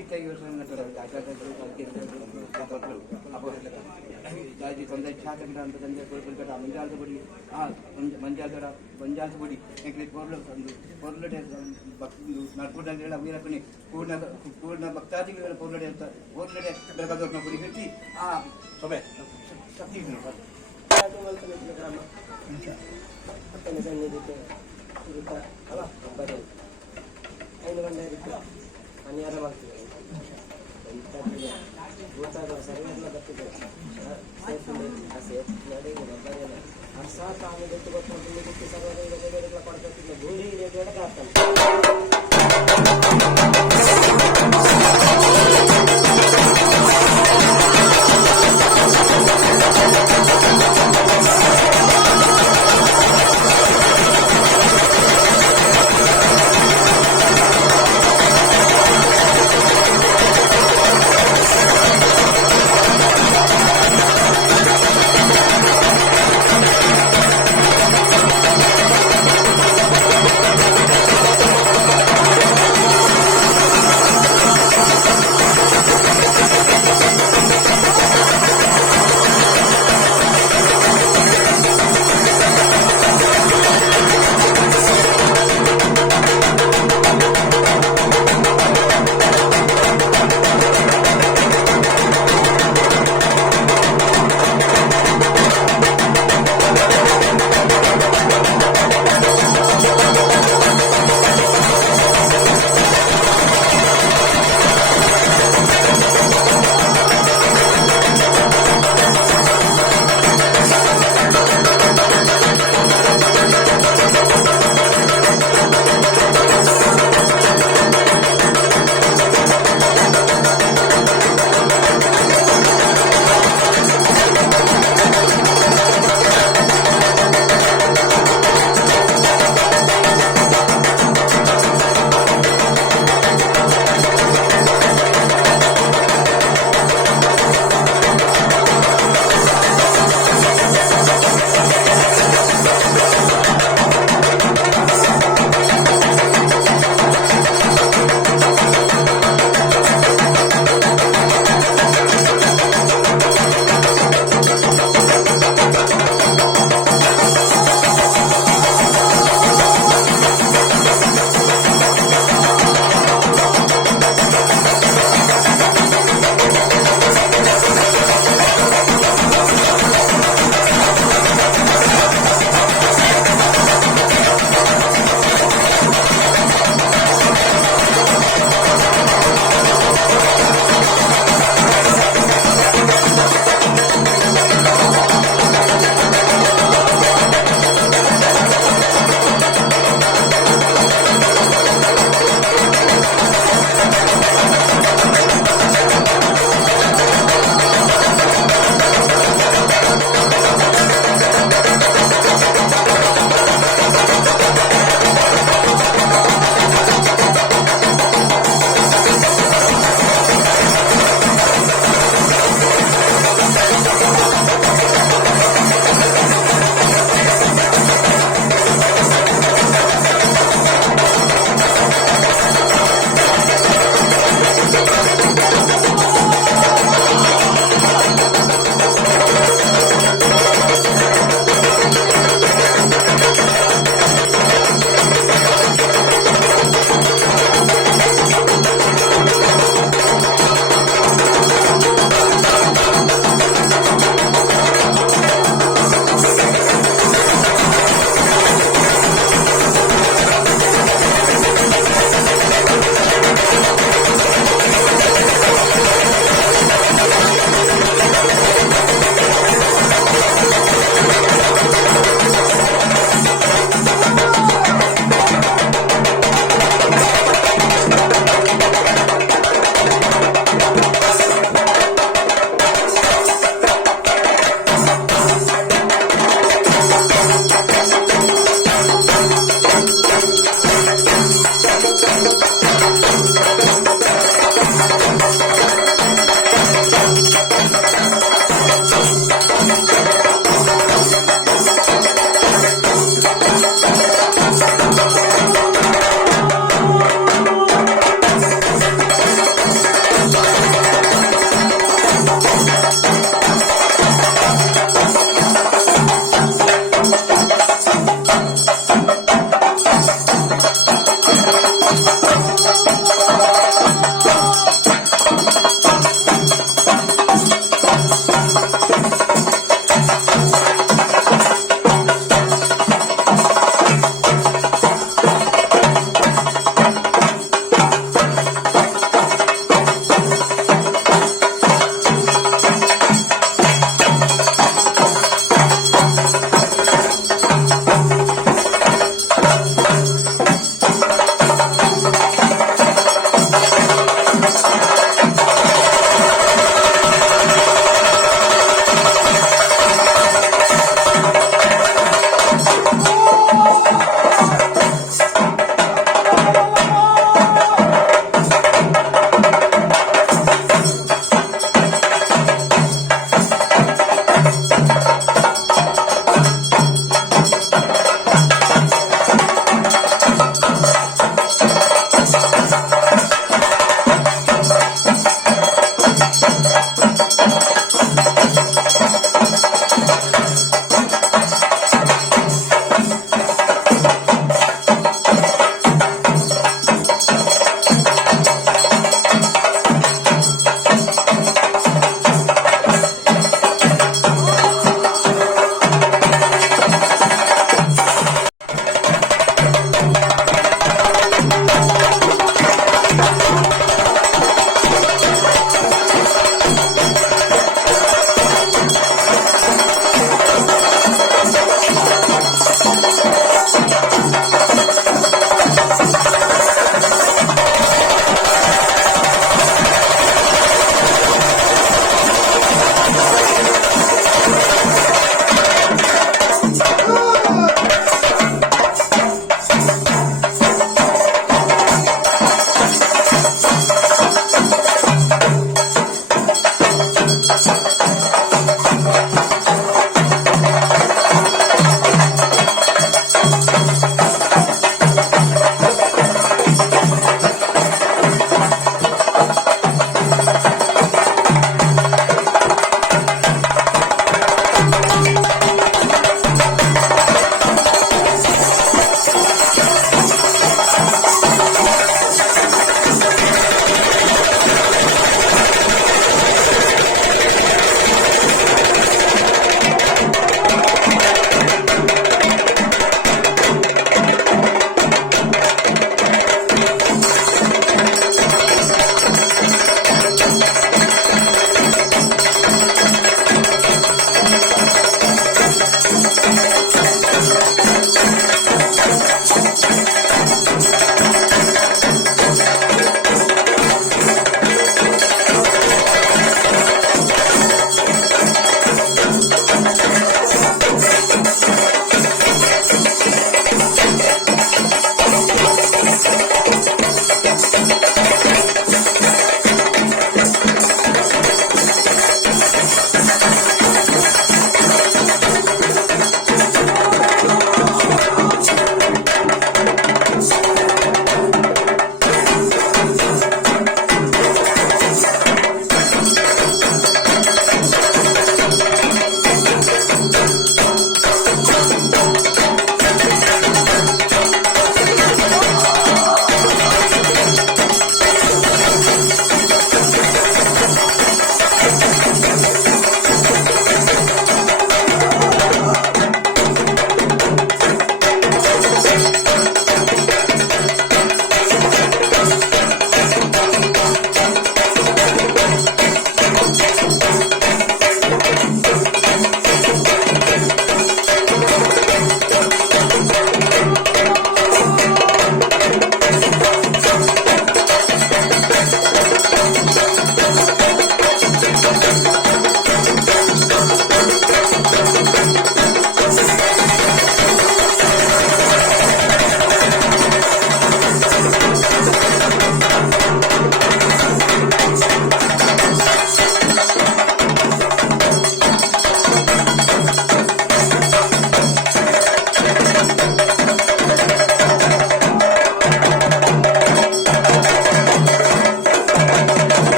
ഇത്രയും ദിവസം కొంత శాతం మంజాలతో పొడి మంజాలతో పొడి కోర్లే భక్తులు నడుపుడానికి వీళ్ళని పూర్ణ భక్తాదికి కోర్లే పొడి పెట్టి శక్తి ಅನ್ಯಾಯ ಮಾಡ್ತೀವಿ ಗೊತ್ತಾಗ ಸರಿಯಾದ ಬರ್ತಿದೆ ಅರ್ಸಾತ ಆಮೇಲೆ ಗೊತ್ತು ಗೊತ್ತು ಸರ್ವ ಕೊಡ್ತಿಲ್ಲ ಗುಂಡಿ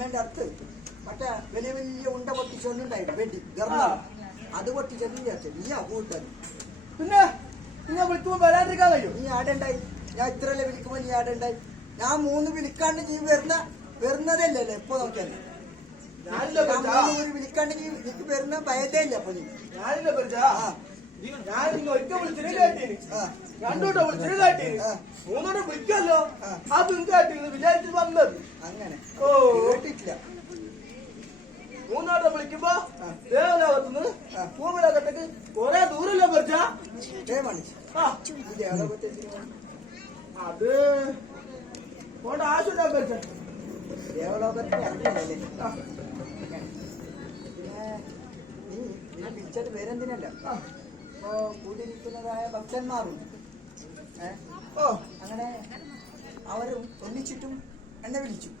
അമ്മേന്റെ അടുത്ത് മറ്റേ വലിയ വലിയ ഉണ്ട പൊട്ടിച്ചൊന്നുണ്ടായിരുന്നു വെടി ഗർഭ അത് പൊട്ടിച്ചൊന്നും വിചാരിച്ചു നീ കൂട്ടാൻ പിന്നെ നിങ്ങൾ വിളിക്കുമ്പോ വരാണ്ടിരിക്കാൻ കഴിയും. നീ ആടെ ഉണ്ടായി ഞാൻ ഇത്രയല്ലേ വിളിക്കുമ്പോ നീ ആടെ ഉണ്ടായി ഞാൻ 3 വിളിക്കാണ്ട് നീ വരുന്നതല്ലേ എപ്പോ നോക്കിയാൽ ഞാനില്ല പരിചാ. 3 വിളിക്കാണ്ട് നീ നിനക്ക് വരുന്ന ഭയതേ ഇല്ല അപ്പൊ നീ ഞാനില്ല പരിചാ. ഞാൻ നിങ്ങൾ ഒറ്റ വിളിച്ചിട്ട് കാട്ടീന്, രണ്ടോട്ടം വിളിച്ചിട്ട് കാട്ടീന്, മൂന്നോട്ടം വിളിക്കല്ലോ. അത് കാട്ടീന്ന് വിചാരിച്ചു വന്നത്. അങ്ങനെ ഓ കേട്ടിട്ടില്ല. മൂന്നോട്ടം വിളിക്കുമ്പോ ദേവലോകത്തുനിന്ന് ഭൂമിലോകത്തേക്ക് കൊറേ ദൂരല്ലേ പരിചാ. അത് പോണ്ട ആവശ്യമില്ല പരിചാ. ദേവലോകത്തിന് ഇറങ്ങിയല്ലേ പിന്നെ നീ വിളിച്ചത് പേരെന്തിനല്ല ഇപ്പോ കൂടിയിരിക്കുന്നതായ ഭക്തന്മാരും അങ്ങനെ അവരും ഒന്നിച്ചിട്ടും എന്നെ വിളിച്ചിട്ടും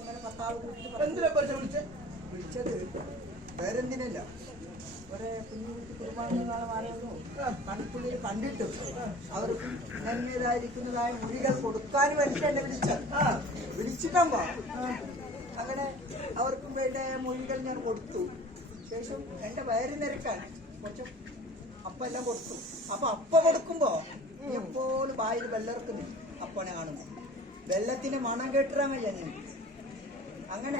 അങ്ങനെ 10 ആൾ കൂട്ടിട്ട് വിളിച്ചത് വേറെന്തിനല്ല ഒരേ കുഞ്ഞു കുടുംബാംഗങ്ങളാണെന്നും കൺപുള്ളിയിൽ കണ്ടിട്ടും അവർക്ക് നന്മയിലായിരിക്കുന്നതായ മുറികൾ കൊടുക്കാൻ വേണ്ടിട്ട് എന്നെ വിളിച്ചിട്ടാകുമ്പോ അങ്ങനെ അവർക്കും വേണ്ട മൊഴികൾ ഞാൻ കൊടുത്തു. ശേഷം എന്റെ വയറ് നിരക്കാൻ കുറച്ച് അപ്പെല്ലാം കൊടുത്തു. അപ്പ കൊടുക്കുമ്പോ എപ്പോഴും വായിൽ വെള്ളർക്കുന്നു. അപ്പനെ കാണുമ്പോ വെള്ളത്തിന് മണം കേട്ടിറാൻ ഞാൻ അങ്ങനെ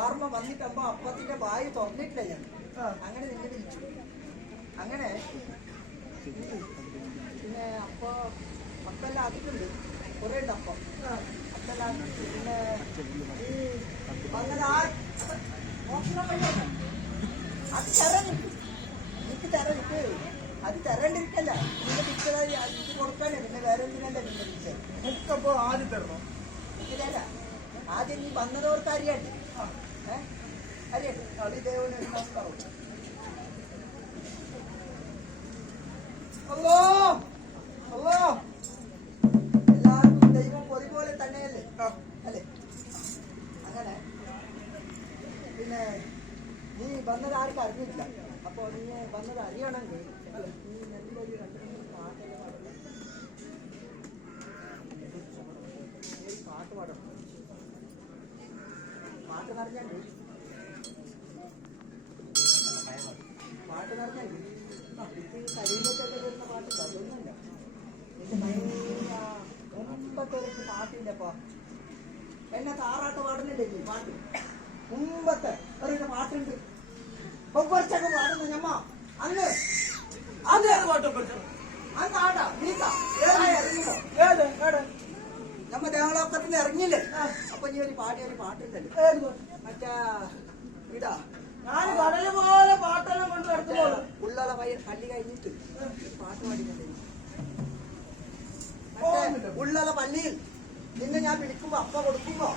ഓർമ്മ വന്നിട്ടപ്പോ അപ്പത്തിന്റെ വായി തുറന്നിട്ടില്ല ഞാൻ. അങ്ങനെ നിന്നെ വിളിച്ചു. അങ്ങനെ പിന്നെ അപ്പെല്ലാം ആക്കിയിട്ടുണ്ട്, കുറെ ഉണ്ട് അപ്പെല്ലാം ആക്കിയിട്ട് പിന്നെ ഈ വന്നതാ അത് തരണിക്ക് അത് തരണ്ടിരിക്കല്ല. നിന്റെ പിക്ചറായി ഇത് കൊടുക്കാനേ പിന്നെ വേറെ എന്തിനല്ലേ നിന്റെ പിക്ചർ എനിക്കപ്പോ ആദ്യം തരണോ? ഇതല്ല ആദ്യം നീ വന്നതോർക്ക് അറിയട്ടെ. അറിയട്ടെ കളിദേവന് നമസ്കാരം. എല്ലാവർക്കും ദൈവം ഒരുപോലെ തന്നെയല്ലേ അല്ലേ? അങ്ങനെ പിന്നെ നീ വന്നത് ആർക്കും അറിഞ്ഞിട്ടില്ല. അപ്പൊ നീ വന്നത് അറിയണമെങ്കിൽ നീ നല്ലൊരു 2-3 പാട്ടെല്ലാം പാടണം. പാട്ട് പാടണം. പാട്ട് നിറഞ്ഞാൽ കഴിയുമ്പോഴത്തേക്ക് വരുന്ന പാട്ടില്ല. അതൊന്നുമില്ല. മുമ്പത്തെ പാട്ടില്ലപ്പോ എന്നെ താറാട്ട് പാടുന്നില്ലേ നീ പാട്ട്? മുമ്പത്തെ ഒരു പാട്ടുണ്ട് ഒപ്പറച്ചൊക്കെ പാടുന്നു ഞമ്മ അന്ന് അതേത് പാട്ട്? അതാടാ നീക്ക ഇറങ്ങിയോ? നമ്മ ദേവളോക്കത്തിന് ഇറങ്ങിയില്ലേ? അപ്പൊ നീ ഒരു പാട്ടുണ്ടല്ലോ മറ്റാ ഇടാ ഞാൻ കടല് പോലെ പാട്ടെല്ലാം കൊണ്ട് നടത്തുമ്പോൾ ഉള്ളള പള്ളി കഴിഞ്ഞിട്ട് പാട്ട് പാടിക്കണ്ടേ? ഉള്ളള പള്ളിയിൽ നിന്നെ ഞാൻ വിളിക്കുമ്പോ അപ്പ കൊടുക്കുമ്പോ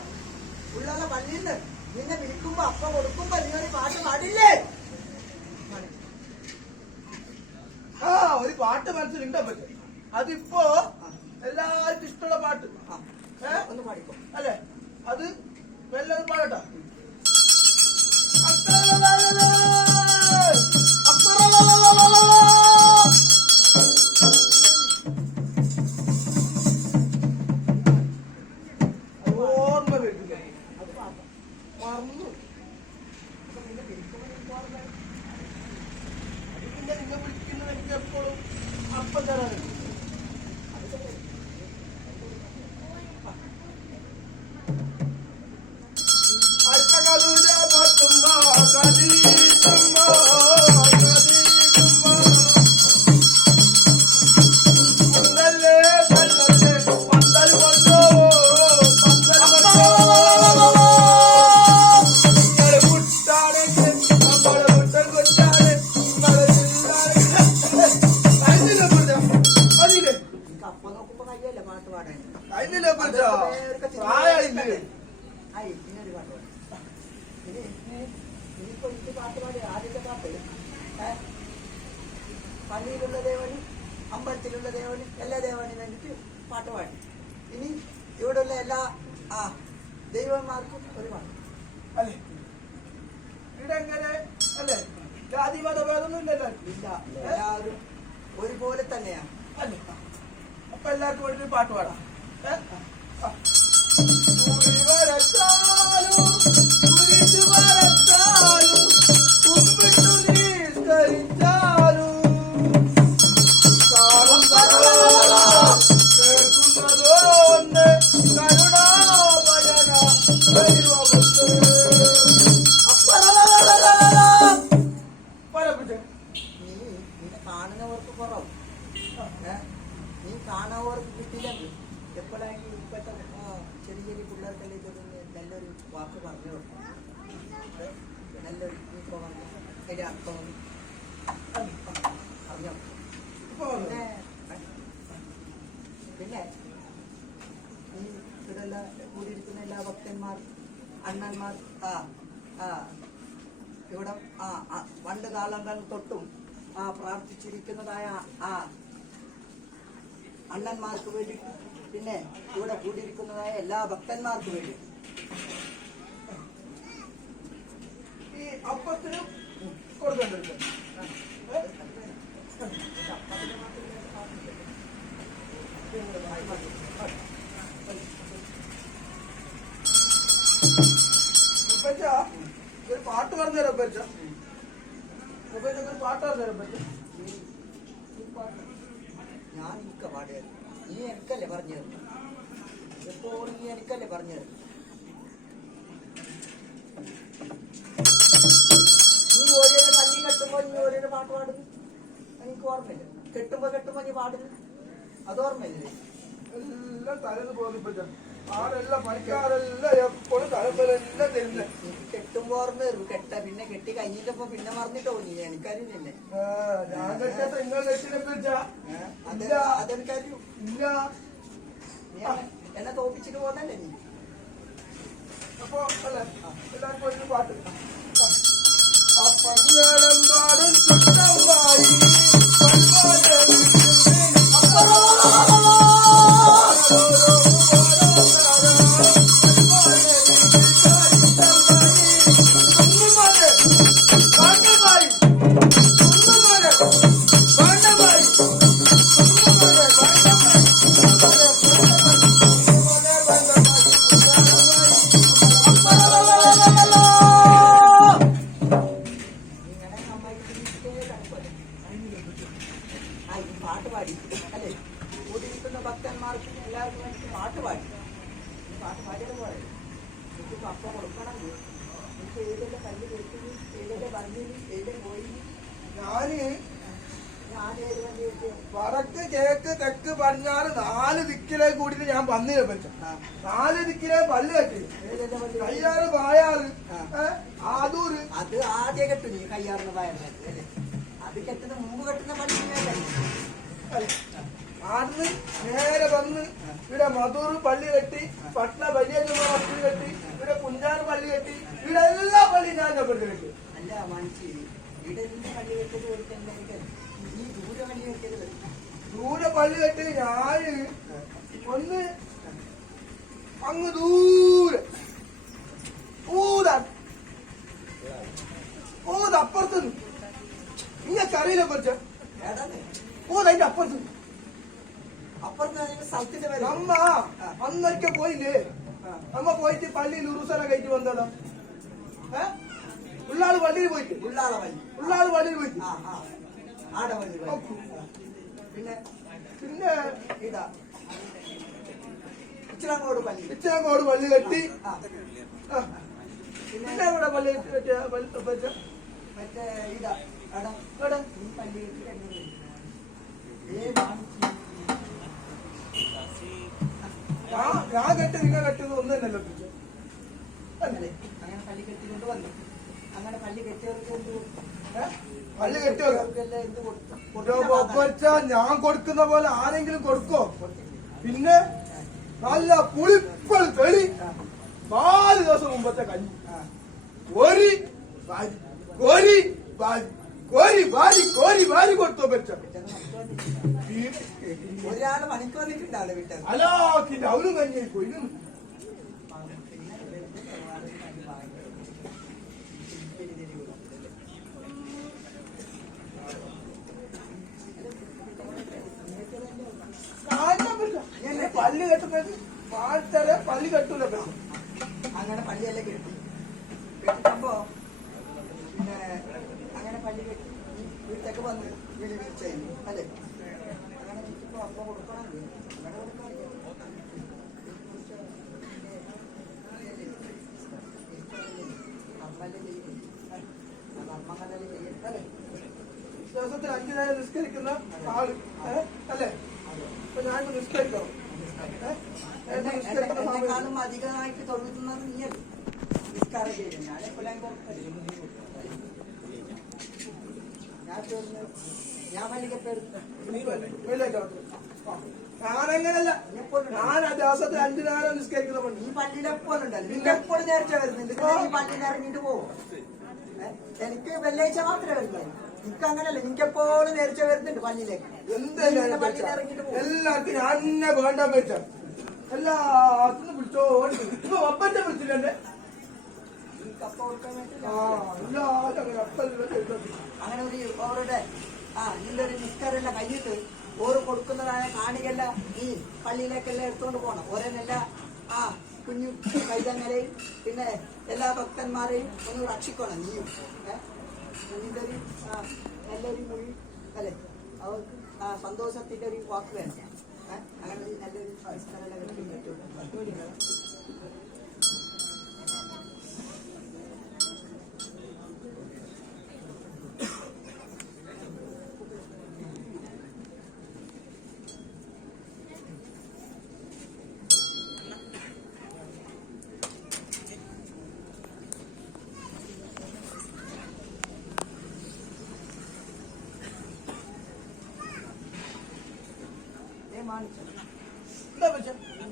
ഉള്ളള പള്ളിയിൽ നിന്ന് നിന്നെ വിളിക്കുമ്പോ അപ്പ കൊടുക്കുമ്പോ നീ ഒരു പാട്ട് പാടില്ലേ? ഒരു പാട്ട് മനസ്സിലുണ്ടോ പറ്റും? അതിപ്പോ എല്ലാവർക്കും ഇഷ്ടമുള്ള പാട്ട് ഒന്ന് പാടിക്കോ അല്ലേ? അത് വല്ലതും പാടട്ടാ. ഓർമ്മ വരുന്നില്ല, മറന്നു. പിന്നെ നിങ്ങൾ വിളിക്കുന്നത് എനിക്ക് എപ്പോഴും അപ്പം തരാനുണ്ട്. പള്ളിയിലുള്ള ദേവന് അമ്പലത്തിലുള്ള ദേവന് എല്ലാ ദേവനും വേണ്ടിട്ട് പാട്ട് പാടി. ഇനി ഇവിടെയുള്ള എല്ലാ ദൈവന്മാർക്കും ഒരു പാട്ട് അല്ലേ? ഇവിടെ എങ്ങനെ അല്ലേ? ജാതി മതഭേദമൊന്നും ഇല്ലല്ലോ. ഇല്ല, എല്ലാവരും ഒരുപോലെ തന്നെയാണ് അല്ലേ? അപ്പൊ എല്ലാവർക്കും വേണ്ടി പാട്ട് പാടാം. വച്ചാലും കുരിശ് വരച്ചാലും കുമ്പിട്ടു നിസ്കരിച്ചാലും കേൾക്കുന്നതോ ഒന്ന് കരുണാമയന ദൈവമുണ്ട്. നിന്നെ കാണുന്നവർക്ക് കുറവ്, നീ കാണുന്നവർക്ക് കിട്ടില്ലെങ്കിൽ എപ്പോഴാണെങ്കിൽ ഇപ്പോഴത്തെ ചെറിയ ചെറിയ പിള്ളേർക്കെല്ലാം ഇതൊരു നല്ലൊരു വാക്ക് പറഞ്ഞു കൊടുക്കും. നല്ലൊരു പറഞ്ഞു അതിന്റെ അർത്ഥം അറിഞ്ഞോ. പിന്നെ ഈ ഇതെല്ലാം കൂടിയിരിക്കുന്ന എല്ലാ ഭക്തന്മാർ അണ്ണന്മാർ ഇവിടെ പണ്ട് കാലങ്ങൾ തൊട്ടും പ്രാർത്ഥിച്ചിരിക്കുന്നതായ അണ്ണന്മാർക്ക് വേണ്ടി, പിന്നെ ഇവിടെ കൂടിയിരിക്കുന്നതായ എല്ലാ ഭക്തന്മാർക്ക് വേണ്ടി ഈ അപ്പത്തിനും കൊടുക്കണ്ടല്ലോ. ഒരു പാട്ട് പറഞ്ഞുതരാൻ പറ്റ ഒരു പാട്ട് പറഞ്ഞുതരാൻ പറ്റ. ഞാൻ എനിക്ക് പാടിയത് നീ എനിക്കല്ലേ പറഞ്ഞു തരുന്നു, എപ്പോഴും നീ എനിക്കല്ലേ പറഞ്ഞു തരുന്നു. നീ ഓരോരു പള്ളി കെട്ടുമ്പോ നീ ഓരോരു പാട്ട് പാടുന്നു, എനിക്ക് ഓർമ്മയില്ല. കെട്ടുമ്പോ നീ പാടുന്നു, അത് ഓർമ്മയില്ലേ? എല്ലാം തലേന്ന് പോകുന്ന ആരെല്ലാം പണിക്കാരെല്ലാം എപ്പോഴും തലപ്പലെല്ലാം തരുന്നത്. എനിക്ക് കെട്ടുമ്പോ ഓർമ്മ വരും. പിന്നെ കെട്ടി കഴിഞ്ഞിട്ടപ്പോ പിന്നെ മറന്നിട്ടോ നീ, എനിക്കറിയും നിന്നെ. ഞാൻ കെട്ടാത്ത നിങ്ങൾ കെട്ടിനെ അതെനിക്കറിയും. ഇല്ല, എന്നെ തോപ്പിച്ചിട്ട് പോന്നല്ലേ നീ. അപ്പൊ അല്ലെ എല്ലാവർക്കും ഒരു പാട്ട്. പഞ്ഞാളം പാടും ചുട്ടമ്പായി പാട്ട് പാടി അല്ലേ കൂടിയിരിക്കുന്ന ഭക്തന്മാർക്ക് എല്ലാവർക്കും വേണ്ടി പാട്ട് പാടി. ഈ പാട്ട് പാടിയത് പോലെ എനിക്ക് അപ്പം കൊടുക്കണം. എനിക്ക് ഏതെല്ലാം കല്ല് കൊടുക്കുന്നു, ഏതെല്ലാം വന്നിന്, ഏതെല്ലാം പോയി. ഞാനേത് വണ്ടി വടക്ക് കിഴക്ക് തെക്ക് പടിഞ്ഞാറ് 4 ദിക്കിലെ കൂടിയിട്ട് ഞാൻ വന്നില്ല പറ്റും. 4 ദിക്കിലെ പല്ല് കെട്ടി. ഏതെല്ലാം വണ്ടി കയ്യാറ് പായാറ് ആദൂര്. അത് ആദ്യം കെട്ടു നീ കയ്യാറുന്ന പായല്ലേ. അത് കെട്ടുന്ന മുമ്പ് കെട്ടുന്ന പള്ളി ആടുന്ന് നേരെ വന്ന് ഇവിടെ മധൂർ പള്ളി കെട്ടി, പട്ന വലിയ പള്ളി കെട്ടി, ഇവിടെ കുഞ്ഞാറ് പള്ളി കെട്ടി, ഇവിടെ എല്ലാ പള്ളിയും ഞാൻ പെട്ട് കെട്ടി. അല്ല മനുഷ്യ ഇവിടെ പള്ളി കെട്ടത് കൊടുക്കണ്ടായിരിക്കും. ഈ ദൂരെ പള്ളി കെട്ടിയത് ദൂരെ പള്ളി കെട്ടി ഞാന് ഒന്ന് അങ്ങ് ദൂരെ ഊതപ്പുറത്ത് ഇങ്ങക്കറിയില്ല പറ്റ അതിന്റെ അപ്പുറത്ത് സ്ഥലത്തിന്റെ പേര് നമ്മ അന്നൊക്കെ പോയില്ലേ, നമ്മ പോയിട്ട് പള്ളിയിൽ ഉറുസല കയറ്റി വന്നതാ. ഉള്ളാള് പള്ളിയിൽ പോയിട്ട് ഉള്ളാള് പള്ളിയിൽ പോയിട്ട് പിന്നെ പിന്നെ ഇതാ ഇച്ചിറങ്ങോട് പള്ളി കെട്ടി. പിന്നെ ഇവിടെ പള്ളി കെട്ടിയ മറ്റേ ഇതാ പള്ളി കെട്ടി ഞാൻ കെട്ടി നിങ്ങൾ കെട്ടിയത് ഒന്നും തന്നെയല്ലോ. അങ്ങനെ പള്ളി കെട്ടിക്കൊണ്ട് വന്നു. അങ്ങനെ പള്ളി കെട്ടിയവർക്ക് പള്ളി കെട്ടിയവർക്കെല്ലാം എന്ത് കൊടുത്തു? ഞാൻ കൊടുക്കുന്ന പോലെ ആരെങ്കിലും കൊടുക്കോ? പിന്നെ നല്ല പുളിപ്പൾ തെളി 4 ദിവസം മുമ്പത്തെ കഞ്ഞി കോരി കൊടുത്തോ പറ്റ. ഒരാള് പണിക്ക് വന്നിട്ടുണ്ടാവില്ല വീട്ടിൽ. അലാക്കിന്റെ അവരും കഞ്ഞി പോയി. പല്ല് കെട്ടുമ്പോ പല്ല് കെട്ടൂല. അങ്ങനെ പള്ളിയെല്ലാം കെട്ടിട്ടപ്പോ പിന്നെ അങ്ങനെ പള്ളി കെട്ടി വീട്ടിലേക്ക് വന്ന് വിളിച്ചായിരുന്നു അല്ലേ? അങ്ങനെ വിളിച്ചപ്പോ അപ്പ കൊടുക്കണമെങ്കിൽ അങ്ങനെ കൊടുക്കാറില്ല. ദിവസത്തിൽ 5 നേരം നിസ്കരിക്കുന്ന ആള് അല്ലേ? അപ്പൊ ഞാൻ നിസ്കരിക്കണം. എന്നെക്കാളും അധികമായിട്ട് തൊഴുന്നത് നീയല്ലേ? നിസ്കാരം ചെയ്യും. ഞാനെപ്പോഴും ഞാൻ പള്ളിക്കപ്പേര് ഞാനങ്ങനല്ല. ഞാൻ ആ ദിവസത്തിൽ 5 നേരം നിസ്കരിക്കുന്ന പണി. ഈ പള്ളിയിലെപ്പോഴും ഉണ്ടല്ലോ. നിന്റെ എപ്പോഴും നേർച്ച വരുന്നുണ്ട്. ഈ പള്ളിയിൽ ഇറങ്ങിയിട്ട് പോകും. എനിക്ക് വെള്ളിയാഴ്ച മാത്രമേ വരുന്നത്. എനിക്ക് അങ്ങനല്ല. നിനക്ക് എപ്പോഴും നേർച്ച വരുന്നുണ്ട് പള്ളിയിലേക്ക്. പള്ളിയിൽ ഇറങ്ങിയിട്ട് പോകും. എല്ലാവർക്കും ഞാൻ തന്നെ വേണ്ട വെച്ച എല്ലാത്തിനും വിളിച്ചോ. ഇപ്പൊ ഒപ്പന്റെ വിളിച്ചില്ലേ? കപ്പ കൊടുക്കാൻ വേണ്ടി എല്ലാവരും അങ്ങനെ ഒരു അവരുടെ നിന്റെ ഒരു നിസ്കാരെല്ലാം കഴിഞ്ഞിട്ട് ഓറ് കൊടുക്കുന്നതായ കാണികെല്ലാം ഈ പള്ളിയിലേക്കെല്ലാം എടുത്തുകൊണ്ട് പോകണം. ഓരോന്നെല്ലാം കുഞ്ഞു കൈതങ്ങളെയും പിന്നെ എല്ലാ ഭക്തന്മാരെയും ഒന്ന് രക്ഷിക്കണം. നീയും നിന്റെ ഒരു നല്ലൊരു മൊഴി അല്ലെ? അവർക്ക് സന്തോഷത്തിന്റെ ഒരു വാക്ക് വേണം. അങ്ങനെ നല്ലൊരു സംസ്കാരം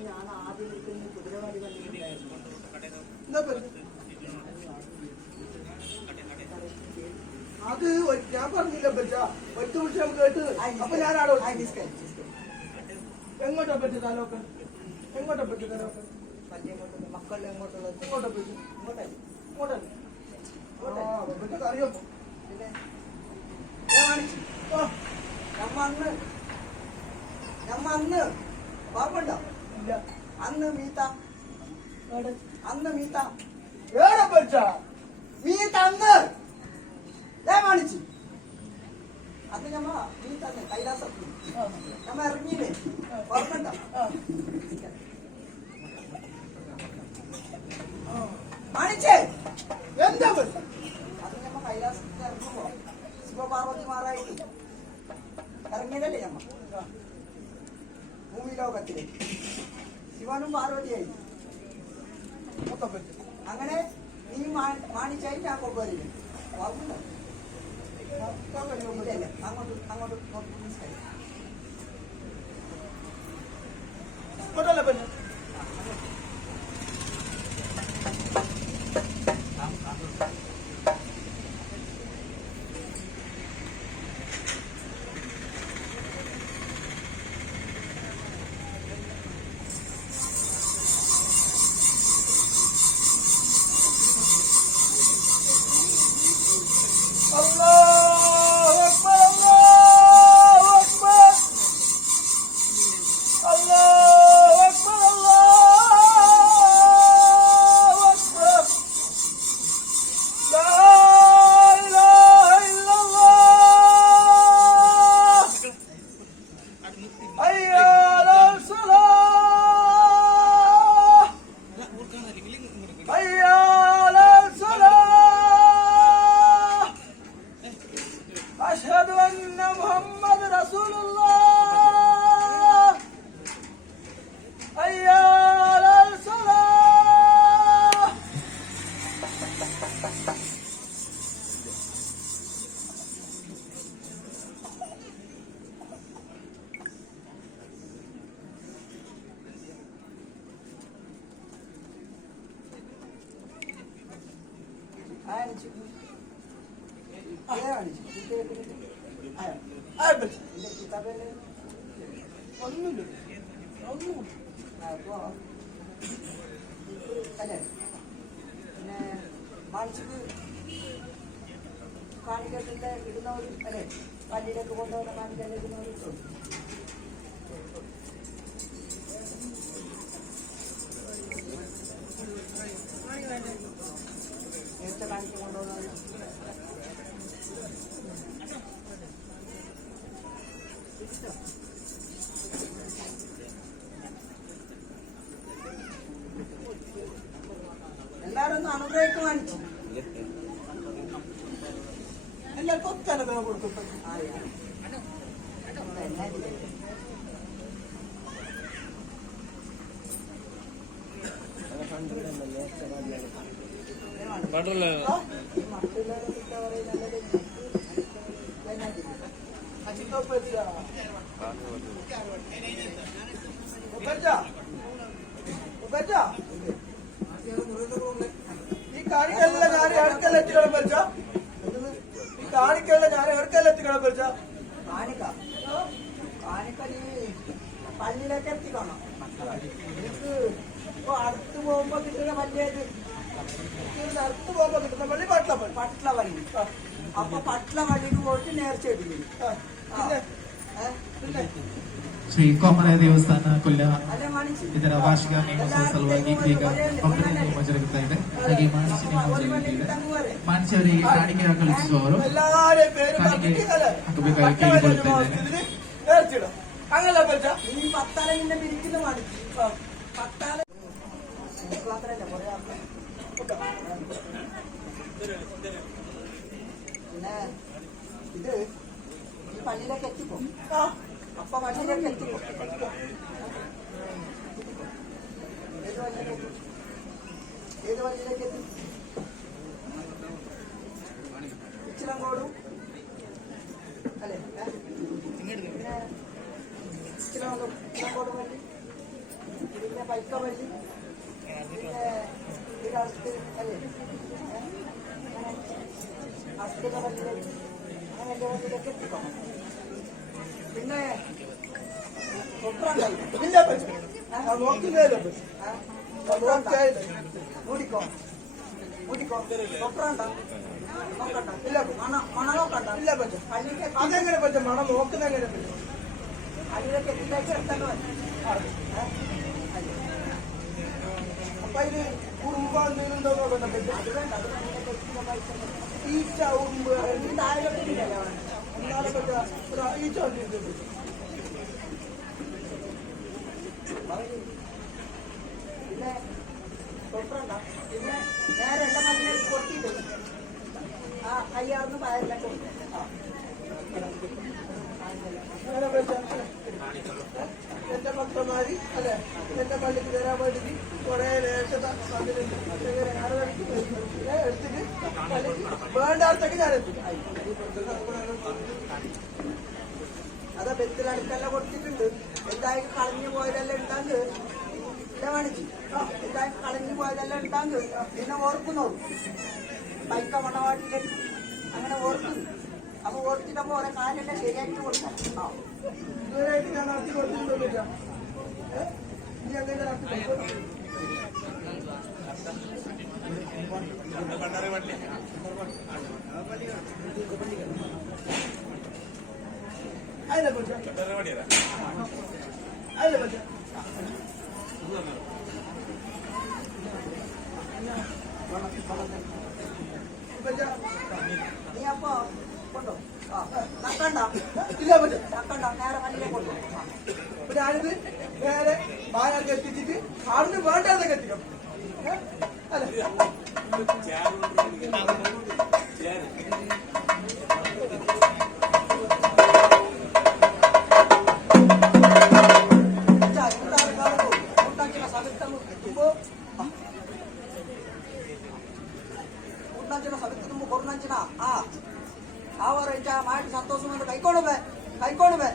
ഞാൻ ആദ്യം നിൽക്കുന്ന കുതിരവാടി കണ്ടിട്ടുണ്ടായിരുന്നു. അത് ഞാൻ പറഞ്ഞില്ല പറ്റ ഒറ്റ വിളിച്ച് നമുക്ക് കേട്ട്. അപ്പൊ ഞാൻ ആടോ എങ്ങോട്ടാ പറ്റി തലോക്ക്? എങ്ങോട്ടാ പറ്റി തലോക്ക്? മക്കളുടെ എങ്ങോട്ടുള്ളത്? എങ്ങോട്ടാ പറ്റി? ഇങ്ങോട്ടല്ലേ? ഇങ്ങോട്ടല്ലേ? അറിയോ? പിന്നെ നമ്മ അന്ന് ഓർമ്മണ്ടോ? ഇല്ല. അന്ന് മീത്ത ഏടാ പറ്റ മീത്ത അന്ന് കാണിച്ചു. അന്ന് ഞമ്മ മീത്ത അന്ന് കൈലാസത്തിൽ നമ്മ ഇറങ്ങിയില്ലേ? ഓർമ്മണ്ടോ? കാണിച്ചേ എന്താ പറ്റ? അത് ഞമ്മ കൈലാസത്തിൽ ഇറങ്ങുമ്പോ ശിവപാർവതിമാരായിട്ട് ഇറങ്ങിയതല്ലേ ഞമ്മ ഭൂമി ലോകത്തില് ശിവനും പാർവതിയായി. അങ്ങനെ നീ മാണിച്ചായി ഞാൻ കൊണ്ടുവരില്ല. അങ്ങോട്ട് നോക്കി മനസ്സിലായി. പിന്നെ മനുഷ്യക്ക് കാണിക്കത്തിന്റെ ഇടുന്നവരും അല്ലെ? പള്ളിയിലേക്ക് കൊണ്ടുപോകുന്ന കാണിക്കല്ല ഇടുന്നവരും ബ്രേക്ക് വാങ്ങിച്ചു എല്ലാവർക്കും ഒക്കെ വില കൊടുക്കും ഈ കാണിക്കല്ല ഞാൻ എവിടക്കല്ല എത്തിക്കണം പരിച്ച ഈ കാണിക്കല്ല ഞാൻ എവിടക്കല്ല എത്തിക്കണം പരിച്ച കാണിക്കൽ പള്ളിയിലേക്ക് എത്തിക്കണം എനിക്ക് ഇപ്പൊ അടുത്ത് പോകുമ്പോ കിട്ടുന്ന വലിയത് അടുത്ത് പോകുമ്പോ കിട്ടുന്ന പള്ളി പട്ടള പള്ളി പട്ട്ല വള്ളി അപ്പൊ പട്ട്ല വള്ളിക്ക് പോയിട്ട് നേർച്ച എടുക്കുന്നു ಶ್ರೀ ಕೋಮಲ ದೇವಸ್ಥಾನ ಕೊಲ್ಲ ಅಲ್ಲೇ ಮಾಡಿಸಿ ಇದರ ವಾರ್ಷಿಕ ನೇಮೋತ್ಸವ ಸಲುವಾಗಿ ಈಗ ಒಬ್ಬರ ನೇಮ ಜರುಗುತ್ತಾ ಇದೆ ಹಾಗೆ ಮಾನಸ ನೇಮ ಜರುಗುತ್ತಿದೆ ಮಾನಸವರಿಗೆ ಕಾಣಿಕೆ ಕಳಿಸುವವರು ಕಾಣಿಕೆ ಹಾಕಬೇಕಾಗಿ ಕೇಳಿಕೊಳ್ಳುತ್ತಾ ಇದ್ದೇನೆ അങ്ങനല്ല പരിച്ച ഈ പത്താല നിന്നെ പിരിക്കുന്ന മാണിച്ചു പത്താല മാത്രല്ല കുറെ പിന്നെ ഇത് ഈ പള്ളിയിലേക്ക് എത്തിപ്പോ അപ്പൊ പള്ളിയിലേക്ക് എത്തിപ്പോ ഏത് പള്ളിയിലേക്ക് എത്തി ഇച്ചിലങ്കോടും അല്ലെ ഇച്ചിലങ്കോട് പള്ളി പിന്നെ പൈക്ക പള്ളി പിന്നെ അല്ലേ അസ്തുത പള്ളിയിലേക്ക് അങ്ങനെ പള്ളിയിലേക്ക് എത്തിക്കോ പിന്നെ ഇല്ല പരിച്ച നോക്കില്ല മൂടിക്കോ മൂടിക്കോ കൊപ്രണ്ട നോക്കണ്ട ഇല്ല മണ നോക്കണ്ട ഇല്ല പരിച്ച പള്ളിക്ക് അതെങ്ങനെ പറ്റ മണം നോക്കുന്ന എങ്ങനെ പറ്റും പള്ളിയിലേക്ക് എത്തിലേക്ക് എടുത്താൽ അപ്പൊ അതിന് കുറുമ്പ എന്തെങ്കിലും ഉണ്ടോ നോക്കണ്ട പറ്റും അത് വേണ്ട അത് പള്ളിയിലേക്ക് എത്തിക്കുന്ന പൈസ ഈച്ച ഉറുമ്പ് താഴെത്തില്ലല്ലോ എന്നാലെ പറ്റ ഈച്ച വന്നിട്ടുണ്ട് പിന്നെ കൊപ്രണ്ട പിന്നെ നേരെ എല്ലാ പള്ളിയിലേക്ക് കൊട്ടിയിട്ട് ആ കയ്യാവുന്ന പയറിലേക്ക് കൊടുക്കും അങ്ങനെ പറ്റ എന്റെ ഭക്തന്മാര് അല്ലെ എന്റെ പള്ളിക്ക് തരാൻ വേണ്ടി കുറെ നേരത്തെ വന്നിട്ടുണ്ട് എടുത്തിട്ട് പള്ളിക്ക് വേണ്ട അടുത്തേക്ക് ഞാൻ എത്തിക്കും അതാ ബെത്തിലടുക്കെല്ലാം കൊടുത്തിട്ടുണ്ട് എന്തായാലും കളഞ്ഞു പോയതെല്ലാം ഉണ്ടാങ്ക് കാണിച്ചു എന്തായാലും കളഞ്ഞു പോയതെല്ലാം ഉണ്ടാങ്ക് പിന്നെ ഓർക്കുന്നു പൈക്ക മണവാട്ടിലേക്ക് അങ്ങനെ ഓർക്കുന്നു അപ്പൊ ഓർത്തിട്ടപ്പോ ഓരോ കാലെല്ലാം ശരിയായിട്ട് കൊടുക്കാം ഇതുവരെയായിട്ട് ഞാൻ നടത്തി കൊടുത്തിട്ടൊന്നുമില്ല നീ അങ്ങനെ നടത്തി കൊടുക്കും അതിനെ പറ്റ അതിനെ പറ്റ നീ അപ്പൊ കൊണ്ടോ നക്കണ്ട ഇല്ല പറ്റ നക്കണ്ട നേരെ പള്ളിയിലേക്ക് കൊണ്ടോ അപ്പൊ ഞാനിത് നേരെ ബാലാർക്ക് എത്തിച്ചിട്ട് അവിടുന്ന് വേണ്ടാന്നൊക്കെ എത്തിക്കണം അല്ലെ ಸವಿತ್ತು ಕೊರೋನಂಚಿನ ಆವರ ಮಾಡಿ ಸಂತೋಷ ಕೈಕೊಡುವೆ ಕೈಕೊಡುವೆ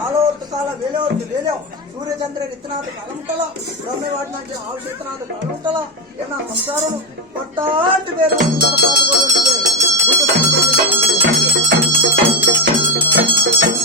కాలవర్తు కాల వేలవర్తు వేలేవు సూర్యచంద్రుడు ఇత్తనాథ్ కాలముంటల బ్రహ్మవాడి నుంచి ఆవుష ఇత్తనాథ్ కాలముంటల ఏమన్నా సంసారం పట్టాంటి వేరు పాటు